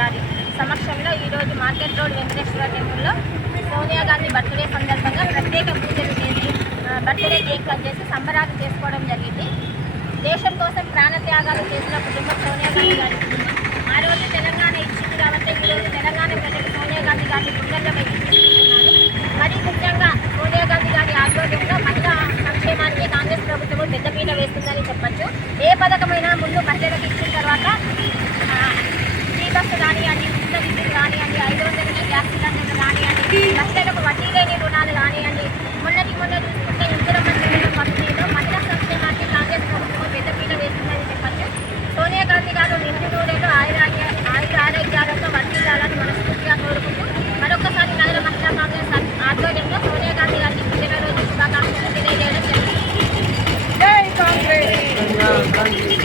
గారి సమక్షంలో ఈరోజు మార్కెట్ రోడ్ వెంకటేశ్వర టెంపుల్లో సోనియా గాంధీ బర్త్డే సందర్భంగా ప్రత్యేక పూజలు చేసి బర్త్డే కేక్ కట్ చేసి సంబరాలు చేసుకోవడం జరిగింది. దేశం కోసం ప్రాణత్యాగాలు చేసిన కుటుంబం సోనియా గాంధీ గారి కుటుంబం. ఆ రోజు తెలంగాణ ఇచ్చింది కాబట్టి ఈరోజు తెలంగాణ ప్రజలు సోనియా గాంధీ గారిని గుండెల్లో వెతికిస్తున్నారు. మరీ ముఖ్యంగా సోనియా గాంధీ గారి ఆధ్వర్యంలో మహిళా సంక్షేమానికి కాంగ్రెస్ ప్రభుత్వం పెద్దపీట వేస్తుందని చెప్పచ్చు. ఏ పథకమైనా ముందు మహిళలకు ఇచ్చిన తర్వాత ఫ్రీ బస్సు రానియండి, ఉచిత విద్యుత్ రానియండి, 500 గ్యాస్ సిలిండర్లు రానియండి, మహిళలకు వడ్డీ లేని రుణాలు రానియండి, మొన్న చూసుకుంటే ఇందిరమ్మ పంపిణీలో మహిళా సంక్షేమానికి కాంగ్రెస్ ప్రభుత్వం పెద్దపీట వేస్తుందని చెప్పచ్చు. సోనియా గాంధీ గారు నిండు నూరేళ్ళు ఆరోగ్యాలతో వర్తిల్లాలని మనస్ఫూర్తిగా కోరుకుంటూ మరొకసారి నగర మహిళా కాంగ్రెస్ ఆధ్వర్యంలో సోనియా గాంధీ గారికి పుట్టినరోజు శుభాకాంక్షలు తెలియజేయడం జరిగింది. జై కాంగ్రెస్.